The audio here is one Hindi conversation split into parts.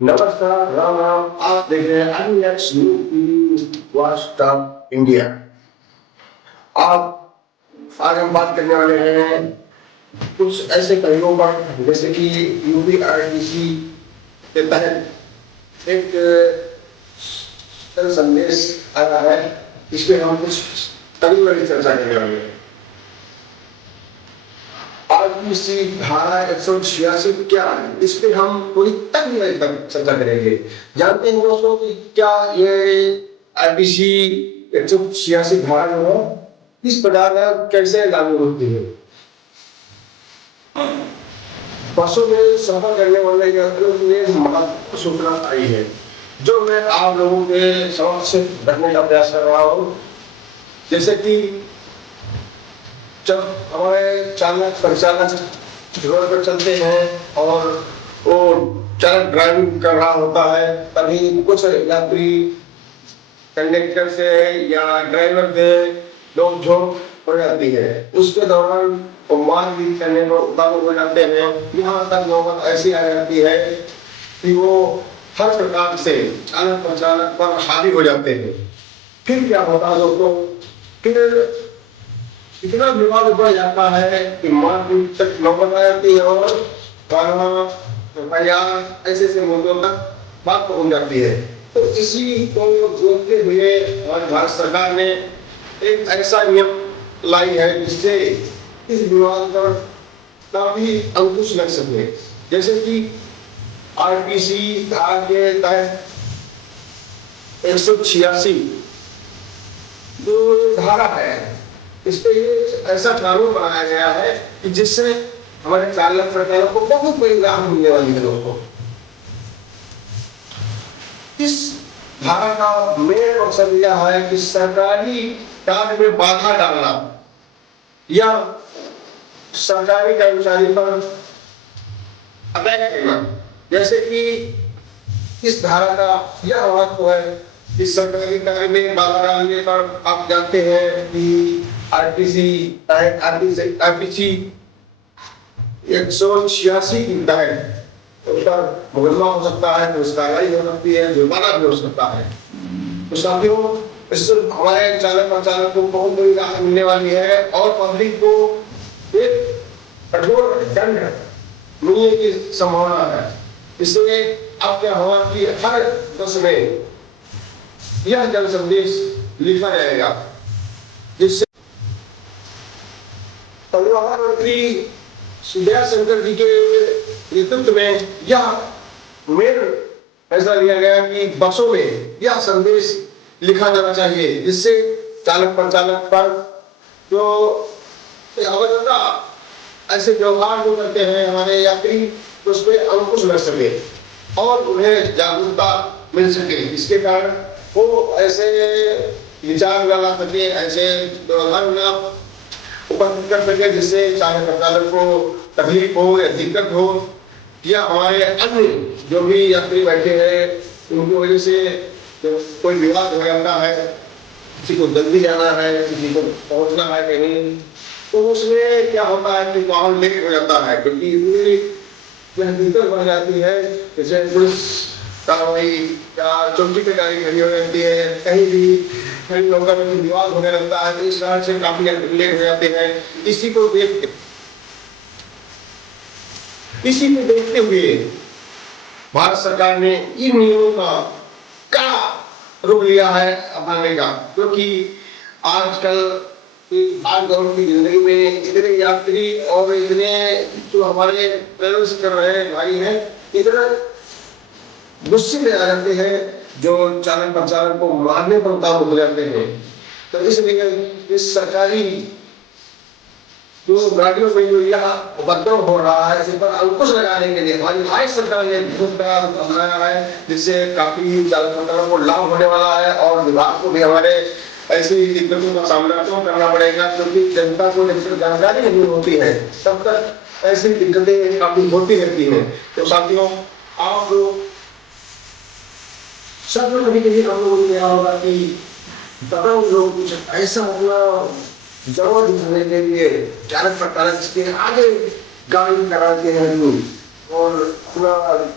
नमस्कार, राम राम। आप देख रहे हैं अननेक्स न्यूज वॉच इंडिया। आप आज हम बात करने वाले हैं कुछ ऐसे पहलुओं पर, जैसे कि यूपीआरटीसी के तहत एक संदेश आया है। इस पे हम कुछ अगली बड़ी चर्चा करने वाले हैं। आरटीसी धारा 186 क्या है, इस पे हम पूरी तक चर्चा करेंगे। जानते हैं दोस्तों कि क्या ये आरटीसी 186 धारा जो है किस प्रकार कैसे लागू होती है। बसों में सफर करने वाले यात्रियों के लिए महत्वपूर्ण सूचना आई है, जो मैं आप लोगों के समक्ष रखने का प्रयास कर रहा हूँ। जैसे कि जब हमारे चालक परिचालक रोड पर चलते हैं और वो चालक ड्राइविंग कर रहा होता है, तभी कुछ यात्री कंडक्टर से या ड्राइवर से लोग झोंक हो जाती है। उसके दौरान वो मारपीट करने पर उतारू हो जाते हैं। यहाँ तक नौबत ऐसी आ जाती है कि वो हर प्रकार से चालक परिचालक पर हावी हो जाते हैं। फिर क्या होता है दोस्तों, फिर इतना विवाद बढ़ जाता है कि मारपीट तक नौबत आ जाती है और ऐसे ऐसे मुद्दों तक बात पहुंच जाती है। तो इसी को रोकते हुए हमारी भारत सरकार ने एक ऐसा नियम लाई है जिससे इस विवाद पर काफी अंकुश लग सके। जैसे कि आरटीसी धारा के तहत 186 जो धारा है, इस पे ऐसा कानून बनाया गया है कि जिससे हमारे चालक परिचालक को बहुत बड़ी राहत मिलने वाली है। लोगों को इस धारा का मेन मकसद यह है कि सरकारी कार्य में बाधा डालना या सरकारी कर्मचारी पर अटैक करना। जैसे कि इस धारा का यह महत्व है कि सरकारी कार्य में बाधा डालने पर आप जानते हैं कि आरटीसी आरटीसी 186 की तहत उस पर मुकदमा हो सकता है, पुलिस कार्रवाई हो सकती है, जुर्माना भी हो सकता है। तो साथियों, इससे हमारे चालक परिचालक को बहुत बड़ी राहत मिलने वाली है और पब्लिक को एक कठोर दंड मिलने की संभावना है। इसलिए अब क्या हुआ कि हर बस में यह जन संदेश लिखा जाएगा, जिससे परिवहन मंत्री दया शंकर जी के नेतृत्व में यह मेन फैसला लिया गया कि बसों में यह संदेश लिखा जाना चाहिए, जिससे चालक परिचालक पर जो ऐसे व्यवहार जो करते हैं हमारे यात्री, उस पर अंकुश लग सके और उन्हें जागरूकता मिल सके। इसके कारण वो ऐसे विचार लगा सके, ऐसे व्यवहार ना उपस्थित कर सके जिससे चालक परिचालक को तकलीफ हो या दिक्कत हो, या हमारे अन्य जो भी यात्री बैठे हैं उनकी वजह से कोई विवाद हो जाता है, किसी को जल्दी जाना है, किसी को पहुंचना है कहीं, तो उसमें क्या होता है कि वाहन लेट हो जाता है, क्योंकि यह दिक्कत बढ़ जाती है। जैसे पुलिस कार्रवाई या चौकी पे गाड़ी खड़ी हो जाती है, कहीं भी कई लोगों में विवाद होने लगता है, तो इस तरह से काफी लेट हो जाते हैं। इसी को देखते हुए भारत सरकार ने इन नियमों का कड़ा रुख लिया है अपनाने का, क्योंकि आजकल आज दौर की जिंदगी में इतने यात्री और इतने जो हमारे ट्रेवल्स कर रहे हैं भाई हैं, इतना गुस्से में आ जाते हैं, जो चालक परिचालक को मारने पर उतारू हो जाते हैं। तो इसलिए इस सरकारी जो गाड़ियों में जो यह उपद्रव हो रहा है, इस पर अंकुश लगाने के लिए हमारी भारत सरकार ने बनाया है, जिससे काफी चालक परिचालकों को लाभ होने वाला है और विभाग को भी हमारे ऐसी दिक्कतों का सामना क्यों करना पड़ेगा, क्योंकि जनता को जब तक जानकारी नहीं होती है तब तक ऐसी दिक्कतें काफी होती रहती है। तो साथियों, आप सब लोग कभी हम लोगों ने होगा कि तमाम लोग कुछ ऐसा अपना जरूर दिखाने के लिए चालक परिचालक के आगे गाड़ी कराते हैं, और अपना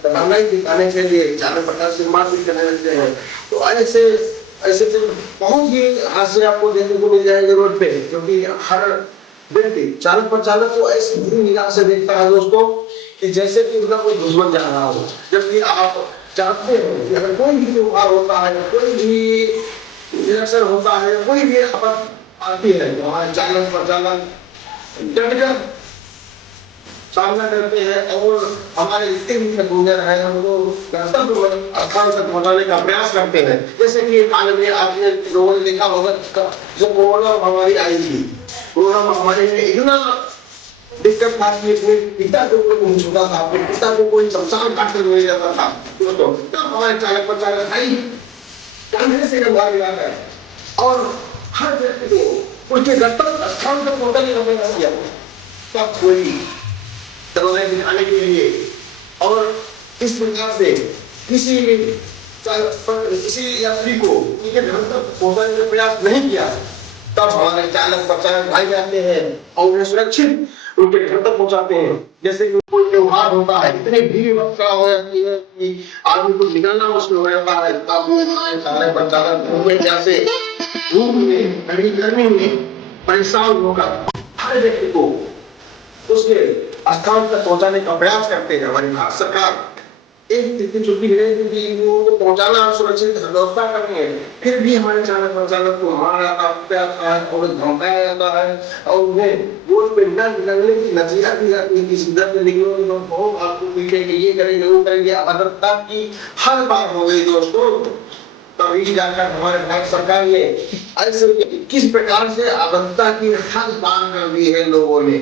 दबंगाई दिखाने के लिए चालक प्रकार से मारपीट करने लगते हैं। तो ऐसे ऐसे तो बहुत ही हादसे आपको देखने को मिल जाएंगे रोड पे, क्योंकि हर व्यक्ति चालक प्रचालक को ऐसी बुरी निगाह से देखता है दोस्तों कि जैसे कि उनका कोई दुश्मन जा रहा हो। जबकि आप जानते हैं कि अगर कोई भी त्योहार होता है, कोई भी निरसन होता है, कोई भी आपत आती है तो हमारे चालक प्रचालक डटकर सामना करते हैं और हमारे जितने भी पैसेंजर हैं उनको गंतव्य स्थान तक पहुंचाने का प्रयास करते हैं। जैसे कि हाल में आपने लोगों ने देखा होगा जो कोरोना महामारी आई थी, कोरोना महामारी में इतना दिक्कत था कि अपने पिता को कोई नहीं छूता था, अपने पिता को कोई शमशान घाट तक ले जाता था दोस्तों, तब हमारे चालक प्रचालक आई कंधे से कंधा मिलाकर और हर व्यक्ति को उसके गंतव्य स्थान तक पहुंचाने का प्रयास किया। तब कोई तरह दिखाने के लिए और इस प्रकार से किसी यात्री को उनके घर तक पहुंचाने का प्रयास नहीं किया, तब हमारे चालक प्रचालक भाई जाते हैं और उन्हें सुरक्षित उनके घर तक पहुंचाते हैं। जैसे कि कोई त्योहार होता है, इतनी भीड़ हो जाती है कि आदमी को निकलना मुश्किल हो जाता है, तब हमारे चालक प्रचालक जैसे धूप में कड़ी गर्मी में परेशान होकर हर व्यक्ति को उसके स्थान तक पहुंचाने का प्रयास करते हैं। हमारी भारत सरकार एक दिन छुट्टी है वो पहुंचाना सुरक्षित व्यवस्था करनी है, फिर भी हमारे चालक प्रचालक को हमारा और धमकाया जाता है और उन्हें रोड पे न निकलने की नसीहत दी जाती है कि सीधा से निकलो तो आपको पीछेंगे, ये करेंगे वो करेंगे। अभद्रता की हर बात हो गई दोस्तों। तभी जाकर हमारे भारत सरकार ने ऐसे किस प्रकार से अभद्रता की हद पार कर दी है लोगों ने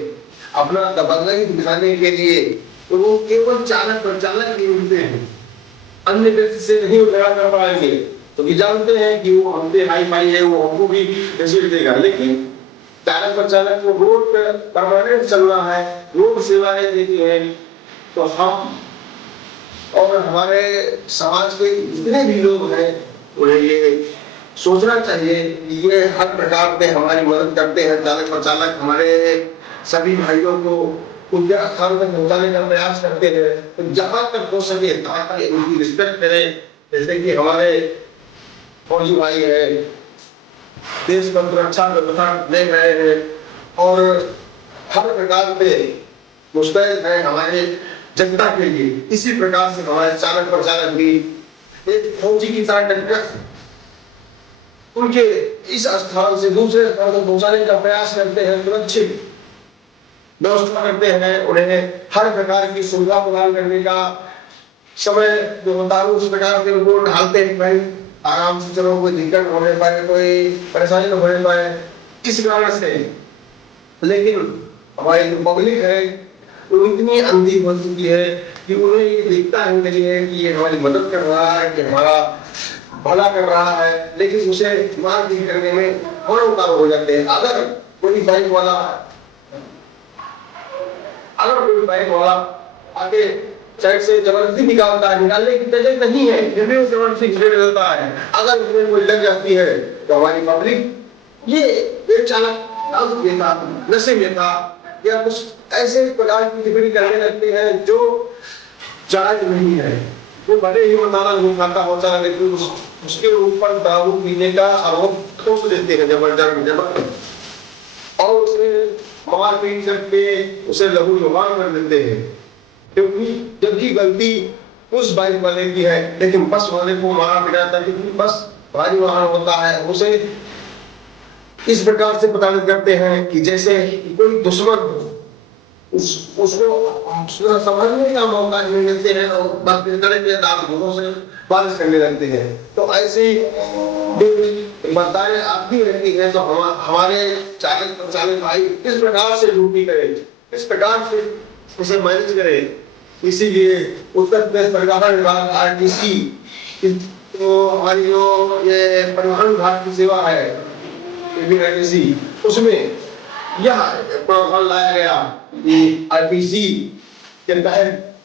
अपना दबंगाई दिखाने के लिए। तो वो केवल चालक प्रचालक ही उनसे हैं, अन्य व्यक्ति से नहीं लड़ा कर पाएंगे। तो ये जानते हैं कि वो हमसे हाई फाई है, वो हमको भी रिसीव देगा, लेकिन चालक प्रचालक को रोड पर परमानेंट चलना है, रोड सेवाएं देती है। तो हम और हमारे समाज के जितने भी लोग हैं उन्हें ये सोचना चाहिए कि ये हर प्रकार से हमारी मदद करते हैं। चालक प्रचालक हमारे सभी भाइयों को उनके स्थान तक पहुंचाने का प्रयास करते हैं, तो जहां तक हो सके तहां तक उनकी रिस्पेक्ट करें। जैसे कि हमारे फौजी भाई है, देश का सुरक्षा व्यवस्था दे रहे हैं और हर प्रकार से मुस्तैद है हमारे जनता के लिए। इसी प्रकार से हमारे चालक प्रचालक भी एक फौजी की तरह डटकर उनके इस स्थान से दूसरे स्थान तक पहुंचाने का प्रयास करते हैं, सुरक्षित व्यवस्था करते हैं, उन्हें हर प्रकार की सुविधा प्रदान करने का समय जो होता है उस प्रकार से उनको ढालते हैं भाई आराम से चलो, कोई दिक्कत होने पाए, कोई परेशानी न होने पाए, इस कारण से। लेकिन हमारी जो पब्लिक है वो इतनी अंधी हो चुकी है कि उन्हें ये दिखता है कि ये हमारी मदद कर रहा है, कि हमारा भला कर रहा है, लेकिन उसे मारपीट करने में फौरन उतार हो जाते हैं। अगर कोई बाइक वाला आके साइड से जबरदस्ती निकालता है, निकालने की तजक नहीं है, फिर भी वो जबरदस्ती छेड़ देता है, अगर उसमें कोई लग जाती है तो हमारी पब्लिक ये एक चालक नशे में था या कुछ ऐसे प्रकार की टिप्पणी करने लगते हैं जो जायज नहीं है। वो भले ही बताना नहीं खाता होता, लेकिन उसके ऊपर दारू पीने का आरोप ठोक देते हैं जबरदस्त और उसे मारपीट करके उसे लहू लुहान कर देते हैं, क्योंकि जबकि गलती उस बाइक वाले की है, लेकिन बस वाले को मारा पिटाता है क्योंकि बस भारी वाहन होता है। उसे इस प्रकार से प्रताड़ित करते हैं कि जैसे कोई दुश्मन हो, उसको समझने का मौका नहीं मिलते हैं और बस से बारिश करने लगते हैं। तो ऐसी बातें आती रहती है। तो हमारे चालक भाई किस प्रकार से ड्यूटी करें, किस प्रकार से उसे मैनेज करें। इसीलिए उत्तर प्रदेश परिवहन विभाग आरटीसी तो हमारी जो ये परिवहन विभाग की सेवा है उसमें यह प्रावधान लाया गया कि आरटीसी के तहत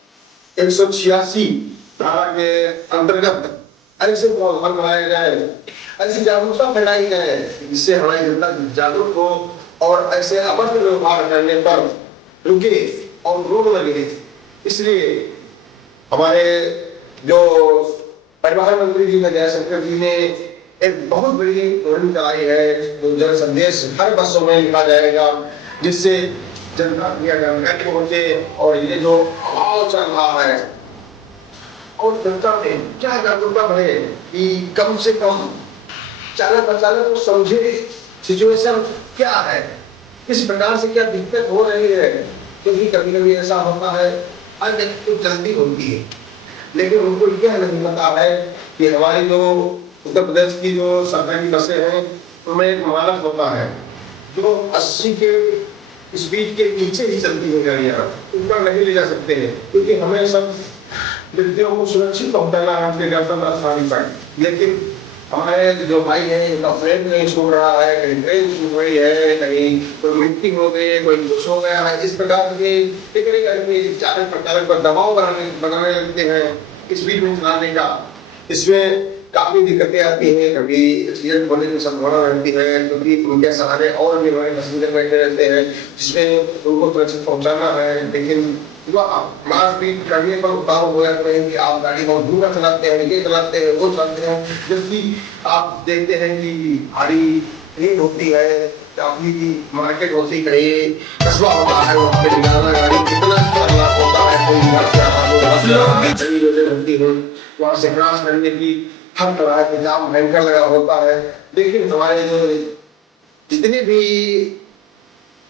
186 धारा के अंतर्गत ऐसे प्रावधान बनाए गए, ऐसी जागरूकता फैलाई जाए जिससे हमारी जनता जागरूक हो और ऐसे अभद्र व्यवहार करने पर रुके और रोक लगे। इसलिए हमारे जो परिवहन मंत्री जी जयशंकर जी ने एक बहुत बड़ी मुहिम चलाई है, जो जन संदेश हर बसों में लिखा जाएगा, जिससे जनता की जानकारी पहुंचे। और ये जो अभाव चल रहा है और जनता में क्या जागरूकता बढ़े कि कम से कम चालक अचालक को समझे सिचुएशन क्या है, किस प्रकार से क्या दिक्कत हो रही है। क्योंकि कभी कभी ऐसा होता है अनएक्सपेक्टेड जल्दी होती है, लेकिन उनको यह नहीं पता है कि हमारी जो उत्तर प्रदेश की जो सरकारी बसें हैं उनमें एक मानक होता है जो 80 के स्पीड के नीचे ही चलती है गाड़ियाँ, ऊपर नहीं ले जा सकते हैं, क्योंकि हमें सब व्यक्तियों को सुरक्षित पहुंचाना है अपने गंतव्य स्थान तक। लेकिन हमारे जो भाई है इनका फ्रेम नहीं छोड़ रहा है, कहीं ट्रेन छूट रही है, कहीं कोई मीटिंग हो गई है, कोई कुछ हो गया है, इस प्रकार के टिकरी करके चालक प्रचालक पर दबाव बनाने लगते हैं स्पीड में चलाने का। इसमें काफी दिक्कतें आती हैं, कभी एक्सीडेंट होने की संभावना रहती है, क्योंकि उनके सहारे और भी हमारे पैसेंजर बैठे रहते हैं जिसमें उनको सुरक्षित पहुंचाना है। लेकिन मारपीट करने पर उतार हो जाते हैं कि आप गाड़ी बहुत दूर चलाते हैं, ये चलाते हैं, वो चलाते हैं, जबकि आप देखते हैं कि भारी ट्रेन होती है, काफी मार्केट होती है, कस्बा होता है, वहाँ पे निकालना गाड़ी कितना खतरनाक होता है। कोई घर से होती है, वहाँ से क्रॉस करने की हर तरह के जाम भयंकर लगा होता है। लेकिन हमारे जो जितने भी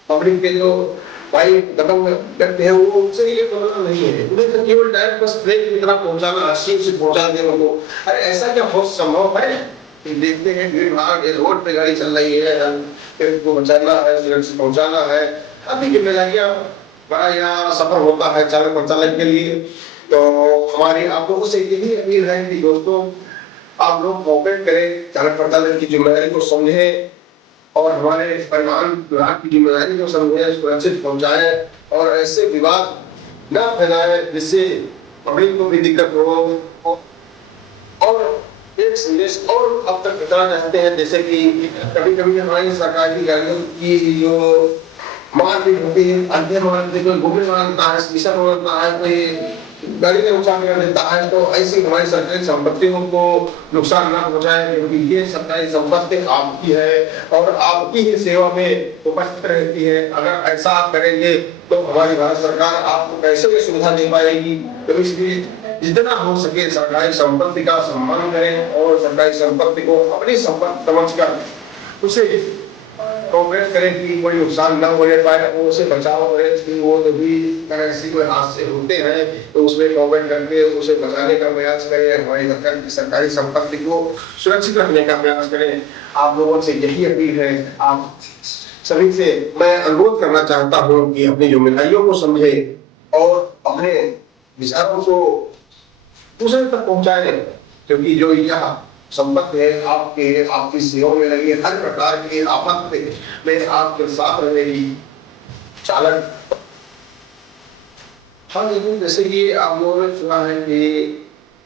पब्लिक के जो भाई दबंग करते हैं वो उनसे ये प्रॉब्लम नहीं है, उन्हें तो केवल डायरेक्ट बस ट्रेन की तरह पहुंचाना, अस्सी से पहुंचा दे उनको। अरे ऐसा क्या बहुत संभव है कि देखते हैं भीड़ भाड़ रोड पे गाड़ी चल रही है, ट्रेन को बचाना है, सुरक्षित पहुंचाना है, अभी जिम्मेदारियां बड़ा यहाँ सफर होता है चालक प्रचालक के लिए। तो हमारी आप लोगों से यही अपील है कि दोस्तों आप लोग कोऑपरेट करें, चालक प्रचालक की जिम्मेदारी को समझें और हमारे परिवहन विभाग की जिम्मेदारी को समझे, सुरक्षित पहुंचाए और ऐसे विवाद न फैलाए जिससे पब्लिक को भी दिक्कत हो। और एक संदेश और अब तक बताना चाहते हैं, जैसे कि कभी कभी हमारी सरकार की गाड़ियों की जो मारपीट होती है, अन्य मारते कोई गोली मारता है, शीशा मारता है, कोई गाड़ी में नुकसान कर देता है, तो ऐसी हमारी सरकारी संपत्तियों को नुकसान ना पहुंचाए, क्योंकि ये सरकारी संपत्ति आपकी है और आपकी ही सेवा में उपस्थित रहती है। अगर ऐसा आप करेंगे तो हमारी भारत सरकार आपको कैसे भी सुविधा दे पाएगी। तो इसलिए जितना हो सके सरकारी संपत्ति का सम्मान करें और सरकारी संपत्ति को अपनी संपत्ति समझकर उसे कोऑपरेट करें कि कोई नुकसान ना हो पाए, उसे बचाव करें। वो जो भी ऐसी कोई हादसे होते हैं तो उसमें कोऑपरेट करके उसे बचाने का प्रयास करें, हमारी सरकारी संपत्ति को सुरक्षित रखने का प्रयास करें। आप लोगों से यही अपील है। आप सभी से मैं अनुरोध करना चाहता हूँ कि अपनी जिम्मेदारियों को समझे और अपने विचारों को दूसरे तक पहुंचाए, क्योंकि जो यह संपत्ति है आपकी सेवा में लगी, हर प्रकार की आपत्ति में आपके साथ रहेगी। चालक हाँ, लेकिन जैसे कि आप लोगों ने सुना है कि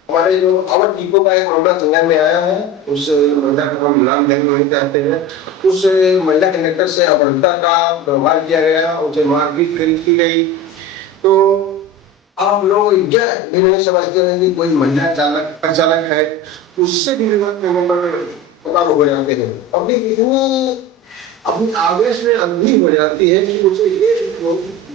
हमारे जो अवर टीको का एक मामला संज्ञान में आया है, उस महिला को हम नाम देना नहीं चाहते हैं, उस महिला कंडक्टर से अपहरणता का व्यवहार किया गया, उसे मारपीट की गई। तो आप लोग ये नहीं समझते हैं कि कोई महिला चालक प्रचालक है उससे भी विवाद करने पर उतारू हो जाते हैं। अभी इतनी अपनी आवेश में अंधी हो जाती है कि उसे ये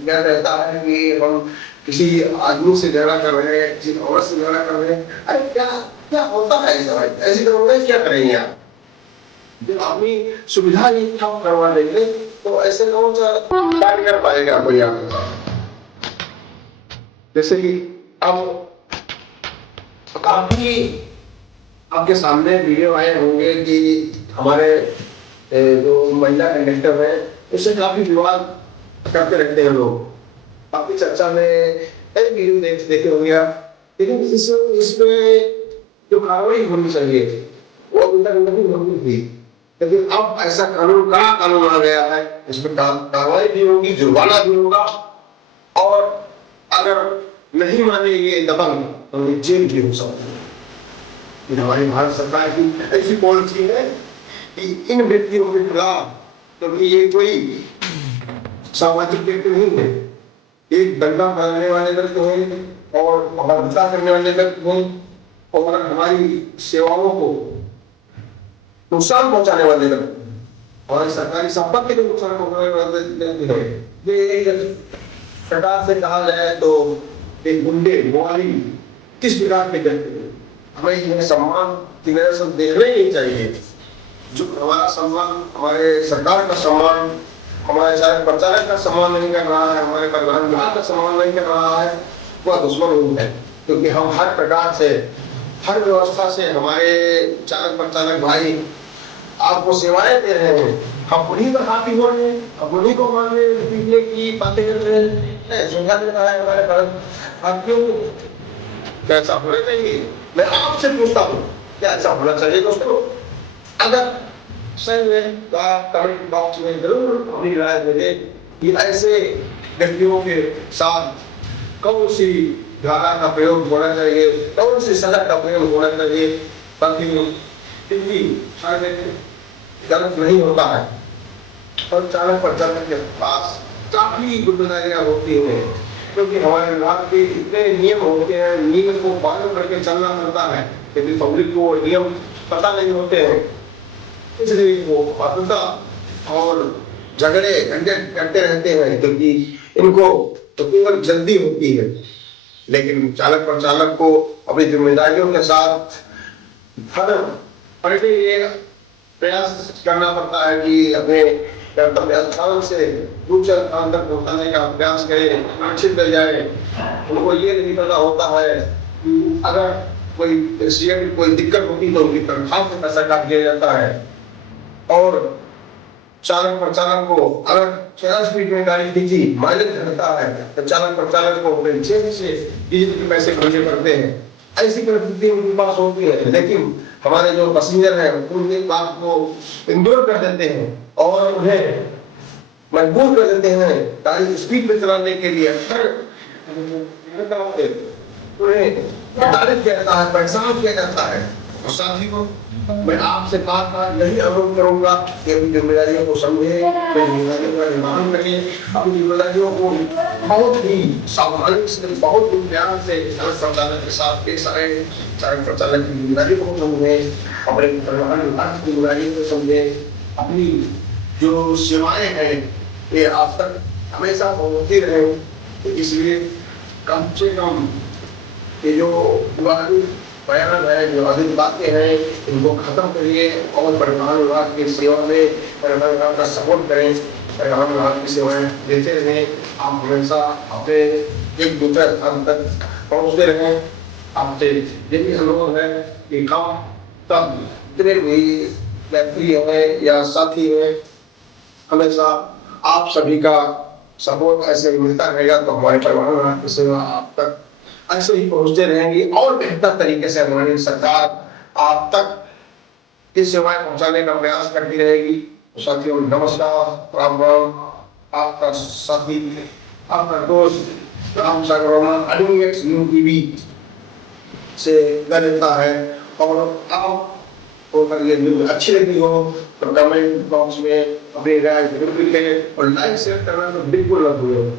ज्ञान रहता है कि हम किसी आदमी से झगड़ा कर रहे हैं, किसी औरत से झगड़ा कर रहे हैं। अरे क्या क्या होता है ऐसी तरह क्या करेंगे आप? जब अपनी सुविधा ही ठप करवा देंगे तो ऐसे कौन सा कार्य कर पाएगा कोई आपके? जैसे कि अब काफी आपके सामने वीडियो आए होंगे कि हमारे जो महिला कंडक्टर है उससे काफी विवाद करते रहते हैं लोग, काफी चर्चा में कई वीडियो देखे होंगे आप। लेकिन इसमें जो कार्रवाई होनी चाहिए वो अभी तक नहीं होनी थी, लेकिन अब ऐसा कानून आ गया है, इसमें कार्रवाई भी होगी, जुर्माना भी होगा और अगर नहीं मानेंगे दबंग तो जेल भी हो सकती है। हमारी भारत सरकार की ऐसी पॉलिसी है कि इन व्यक्तियों के खिलाफ, क्योंकि ये कोई सामाजिक व्यक्ति नहीं है, एक दंगा फैलाने वाले तत्व हैं और अभद्रता करने वाले तत्व हैं और हमारी सेवाओं को नुकसान पहुंचाने वाले तत्व और सरकारी संपत्ति को नुकसान पहुंचाने वाले तत्व हैं। ये सरकार से कहा जाए तो एक गुंडे मोहाली किस प्रकार के करते हैं, हमें इन्हें सम्मान की वजह से देखना ही नहीं चाहिए। जो हमारा सम्मान, हमारे सरकार का सम्मान, हमारे चालक प्रचालक का सम्मान नहीं कर रहा है, हमारे परिवहन विभाग का सम्मान नहीं कर रहा है, वह दुश्मन है। क्योंकि हम हर प्रकार से, हर व्यवस्था से हमारे चालक प्रचालक भाई आपको सेवाएं दे रहे हैं, हम उन्हीं पर हाथी हो रहे हैं, हम उन्हीं को मानने पीने की बातें कर रहे हैं, सुझाव दे रहा है हमारे पास। आप क्यों कैसा होना चाहिए? मैं आपसे पूछता हूँ, क्या ऐसा होना चाहिए दोस्तों? अगर कमेंट बॉक्स में जरूर अपनी राय दें कि ऐसे व्यक्तियों के साथ कौन सी धारा का प्रयोग होना चाहिए, कौन सी सजा का प्रयोग होना चाहिए, ताकि हिंदी गलत नहीं होता है। और चालक प्रचालक के पास काफी जिम्मेदारियां होती हैं, क्योंकि हमारे विभाग के इतने नियम होते हैं, नियम को पालन करके चलना पड़ता है, यदि पब्लिक को नियम पता नहीं होते हैं, इसलिए वो पात्रता और झगड़े घंटे करते रहते हैं, क्योंकि इनको तो केवल जल्दी होती है। लेकिन चालक प्रचालक को अपनी जिम्मेदारियों के साथ हर पलटे ये प्रयास करना पड़ता है कि अपने कर्तव्य स्थान से दूसरे स्थान तक पहुंचाने का प्रयास करें, सुरक्षित कर जाए। उनको ये नहीं पता होता है कि अगर कोई एक्सीडेंट, कोई दिक्कत होती तो उनकी तनख्वाह से पैसा काट दिया जाता है। और चालक प्रचालक को अगर 50 स्पीड में गाड़ी खींची, माइलेज घटता है, तो चालक प्रचालक को अपने जेब से डीजल के पैसे खर्चे पड़ते हैं। ऐसी परिस्थिति उनके पास होती है, लेकिन हमारे जो पैसेंजर हैं उनके बात को इंदोर कर देते हैं और उन्हें मजबूर कर देते हैं गाड़ी स्पीड में चलाने के लिए। उन्हें तारीफ किया जाता है, परेशान किया जाता है। और साथियों, मैं आपसे बार-बार यही अनुरोध करूंगा कि अपनी जिम्मेदारियों को समझें, अपनी जिम्मेदारियों का निर्वहन करें, अपनी जिम्मेदारियों को बहुत ही सावधानी से, बहुत ही प्यार से चालक प्रचालक के साथ पेश आए। चालक प्रचालक की जिम्मेदारी को समझें, अपने परिवहन विभाग की जिम्मेदारी को समझें, अपनी जो सेवाएं हैं ये आप तक हमेशा पहुंचती रहे। इसलिए कम से कम ये जो बयान है, जो अधिक बातें हैं, इनको खत्म करिए और परिवहन विभाग की सेवा में परिवहन विभाग का सपोर्ट करें, परिवहन विभाग की सेवाएं देते रहें। आप हमेशा अपने एक दूसरे स्थान तक पहुंचते रहें। आपसे ये भी अनुरोध है कि हम तब जितने भी यात्री हैं या साथी हैं, हमेशा आप सभी का सपोर्ट ऐसे मिलता रहेगा तो हमारे परिवहन विभाग की सेवा आप तक ऐसे ही पहुंचते रहेंगी और बेहतर तरीके से हमारी सरकार आप तक इस सेवाएं पहुंचाने का प्रयास करती रहेगी। साथियों, नमस्कार, राम राम। आपका साथी, आपका दोस्त राम सागर टीवी से करता है। और आपको अगर ये न्यूज अच्छी लगी हो तो कमेंट बॉक्स में अपनी राय जरूर लिखें और लाइक शेयर करना तो बिल्कुल मत भूलो।